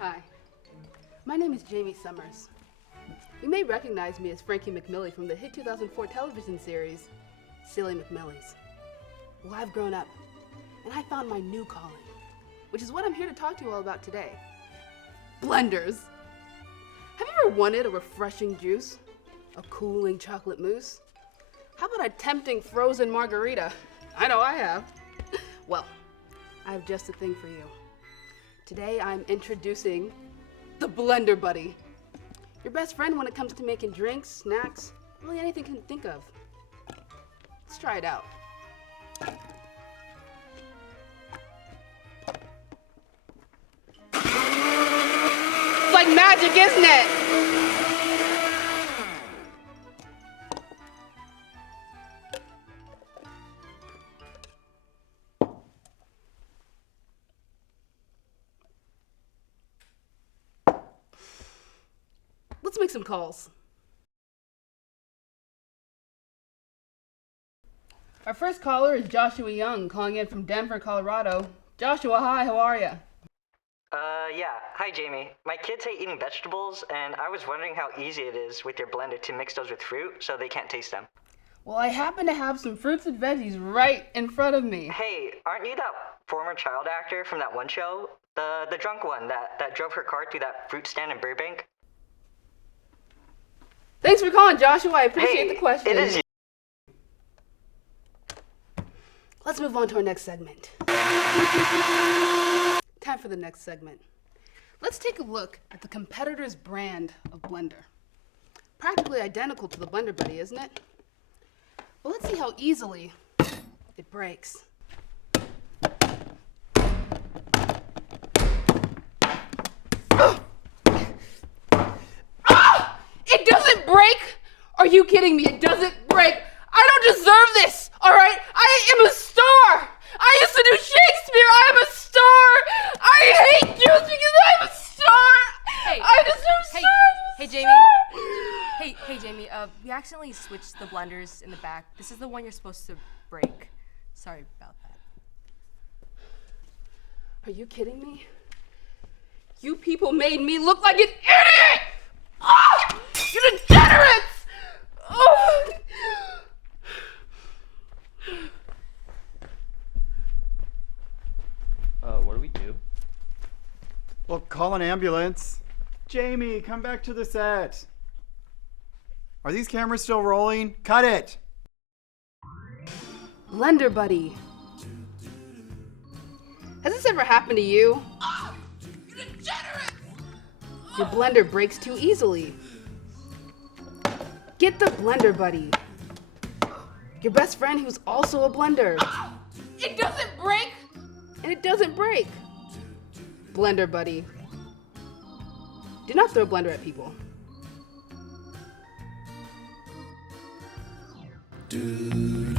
Hi, my name is Jamie Summers. You may recognize me as Frankie McMillie from the hit 2004 television series, Silly McMillies. Well, I've grown up, and I found my new calling, which is what I'm here to talk to you all about today. Blenders. Have you ever wanted a refreshing juice? A cooling chocolate mousse? How about a tempting frozen margarita? I know I have. Well, I have just the thing for you. Today I'm introducing the Blender Buddy. Your best friend when it comes to making drinks, snacks, really anything you can think of. Let's try it out. It's like magic, isn't it? Let's make some calls. Our first caller is Joshua Young, calling in from Denver, Colorado. Joshua, hi, how are you? Yeah. Hi, Jamie. My kids hate eating vegetables, and I was wondering how easy it is with your blender to mix those with fruit so they can't taste them. Well, I happen to have some fruits and veggies right in front of me. Hey, aren't you that former child actor from that one show? The drunk one that drove her car through that fruit stand in Burbank? Thanks for calling, Joshua. I appreciate the question. It is you. Let's move on to our next segment. Time for the next segment. Let's take a look at the competitor's brand of blender. Practically identical to the Blender Buddy, isn't it? But let's see how easily it breaks. It doesn't break! Are you kidding me? It doesn't break! I don't deserve this! Alright? I am a star! I used to do Shakespeare! I am a star! I hate Jews because I'm a star! Hey, I deserve stars! Hey, Jamie. We accidentally switched the blenders in the back. This is the one you're supposed to break. Sorry about that. Are you kidding me? You people made me look like an idiot! Oh, you degenerates! Oh. What do we do? Well, call an ambulance. Jamie, come back to the set. Are these cameras still rolling? Cut it! Blender Buddy. Has this ever happened to you? Oh, you degenerates! Your blender breaks too easily. Get the Blender Buddy. Your best friend who's also a blender. It doesn't break! And it doesn't break. Blender Buddy. Do not throw a blender at people. Do